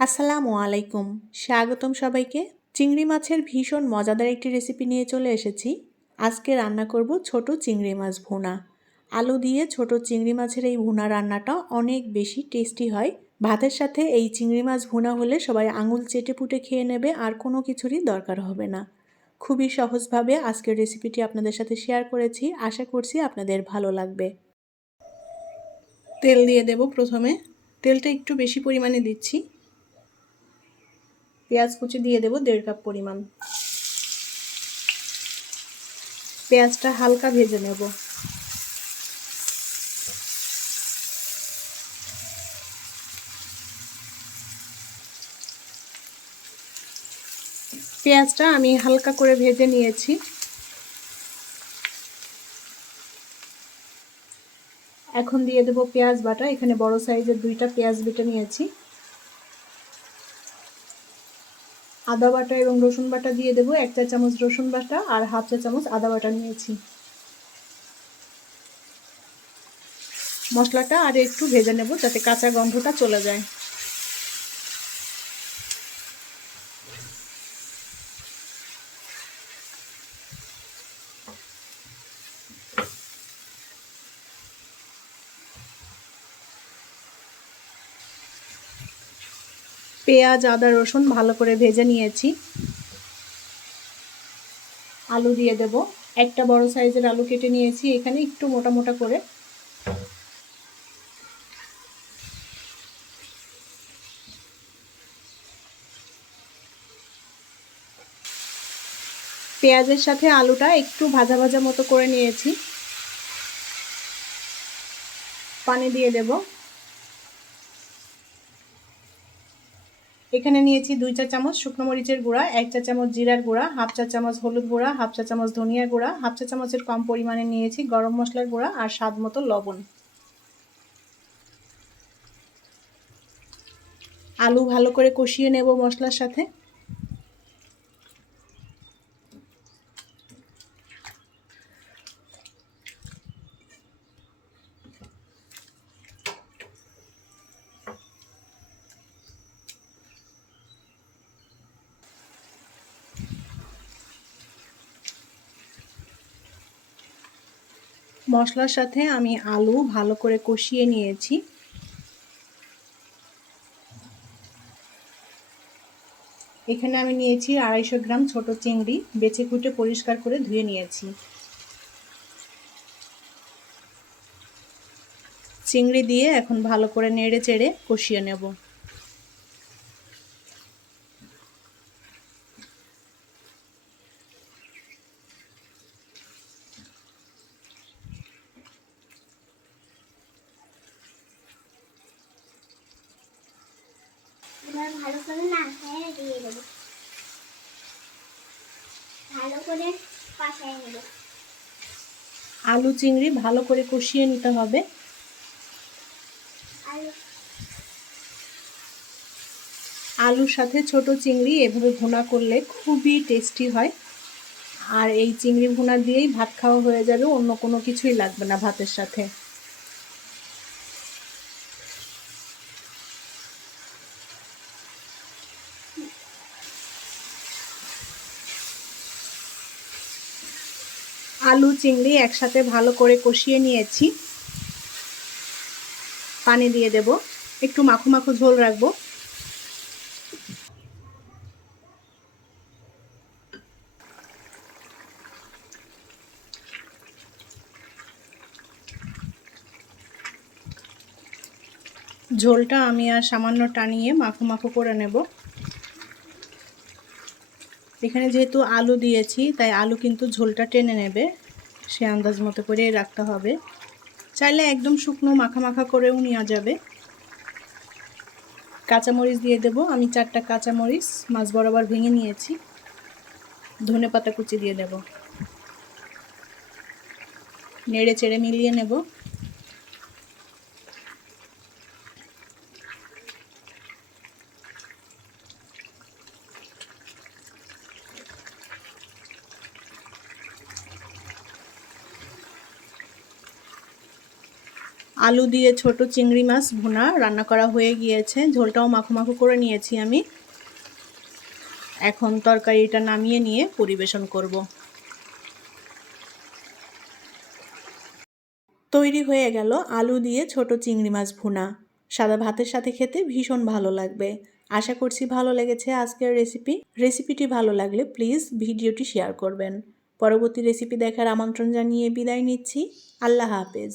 আসসালামু আলাইকুম। স্বাগতম সবাইকে। চিংড়ি মাছের ভীষণ মজাদার একটি রেসিপি নিয়ে চলে এসেছি। আজকে রান্না করব ছোট চিংড়ি মাছ ভুনা। আলু দিয়ে ছোট চিংড়ি মাছের এই ভুনা রান্নাটা অনেক বেশি টেস্টি হয়। ভাতের সাথে এই চিংড়ি মাছ ভুনা হলে সবাই আঙুল চেটে পুটে খেয়ে নেবে আর কোনো কিছুরই দরকার হবে না। খুবই সহজভাবে আজকের রেসিপিটি আপনাদের সাথে শেয়ার করেছি। আশা করছি আপনাদের ভালো লাগবে। তেল দিয়ে দেব প্রথমে। তেলটা একটু বেশি পরিমাণে দিচ্ছি। পেঁয়াজ কুচি দিয়ে দেব দেড় কাপ পরিমাণ। পেঁয়াজটা হালকা ভেজে নেব। পেঁয়াজটা আমি হালকা করে ভেজে নিয়েছি। এখন দিয়ে দেব পেঁয়াজ বাটা। এখানে বড় সাইজের দুইটা পেঁয়াজ বেটে নিয়েছি। আদা বাটা এবং রসুন বাটা দিয়ে দেবো, এক চা চামচ রসুন বাটা আর হাফ চা চামচ আদা বাটা নিয়েছি। মশলাটা আর একটু ভেজে নেব যাতে কাঁচা গন্ধটা চলে যায়। পেঁয়াজ, আদা, রসুন ভালো করে ভেজে নিয়েছি। আলু দিয়ে দেব। একটা বড় সাইজের আলু কেটে নিয়েছি। এখানে একটু মোটা মোটা করে। পেঁয়াজের সাথে আলুটা একটু ভাজা ভাজা মতো করে নিয়েছি। পানি দিয়ে দেবো। এখানে নিয়েছি দুই চা চামচ শুকনো মরিচের গুঁড়া, এক চা চামচ জিরার গুঁড়া, হাফ চা চামচ হলুদ গুঁড়া, হাফ চা চামচ ধনিয়া গুঁড়া, হাফ চা চামচের কম পরিমাণে নিয়েছি গরম মশলার গুঁড়া আর স্বাদ মতো লবণ। আলু ভালো করে কষিয়ে নেব মশলার সাথে। মশলার সাথে আমি আলু ভালো করে কষিয়ে নিয়েছি। এখানে আমি নিয়েছি আড়াইশো গ্রাম ছোট চিংড়ি, বেছে কুটে পরিষ্কার করে ধুয়ে নিয়েছি। চিংড়ি দিয়ে এখন ভালো করে নেড়ে চেড়ে কষিয়ে নেব। এবার ভালো করে নাড়াচাড়া দিয়ে দেবো। ভালো করে কষাই নেব। আলু চিংড়ি ভালো করে কষিয়ে নিতে হবে। আলু আলুর সাথে ছোট চিংড়ি এভাবে ভুনা করলে খুবই টেস্টি হয়। আর এই চিংড়ি ভুনা দিয়েই ভাত খাওয়া হয়ে যাবে অন্য কোনো কিছুই লাগবে না ভাতের সাথে। আলু, চিংড়ি একসাথে ভালো করে কষিয়ে নিয়েছি। পানি দিয়ে দেব। একটু মাখো মাখো ঝোল রাখব। ঝোলটা আমি আর সামান্য টানিয়ে মাখো মাখো করে নেব। এখানে যেহেতু আলু দিয়েছি, তাই আলু কিন্তু ঝোলটা টেনে নেবে। সে আন্দাজ মতো করেই রাখতে হবে। চাইলে একদম শুকনো মাখা মাখা করেও নেওয়া যাবে। কাঁচামরিচ দিয়ে দেব। আমি চারটা কাঁচামরিচ মাছ বরাবর ভেঙে নিয়েছি। ধনে পাতা কুচি দিয়ে দেব। নেড়ে চেড়ে মিলিয়ে নেব। আলু দিয়ে ছোট চিংড়ি মাছ ভুনা রান্না করা হয়ে গিয়েছে। ঝোলটাও মাখো মাখো করে নিয়েছি আমি। এখন তরকারিটা নামিয়ে নিয়ে পরিবেশন করব। তৈরি হয়ে গেল আলু দিয়ে ছোট চিংড়ি মাছ ভুনা। সাদা ভাতের সাথে খেতে ভীষণ ভালো লাগবে। আশা করছি ভালো লেগেছে আজকের রেসিপি। রেসিপিটি ভালো লাগলে প্লিজ ভিডিওটি শেয়ার করবেন। পরবর্তী রেসিপি দেখার আমন্ত্রণ জানিয়ে বিদায় নিচ্ছি। আল্লাহ হাফেজ।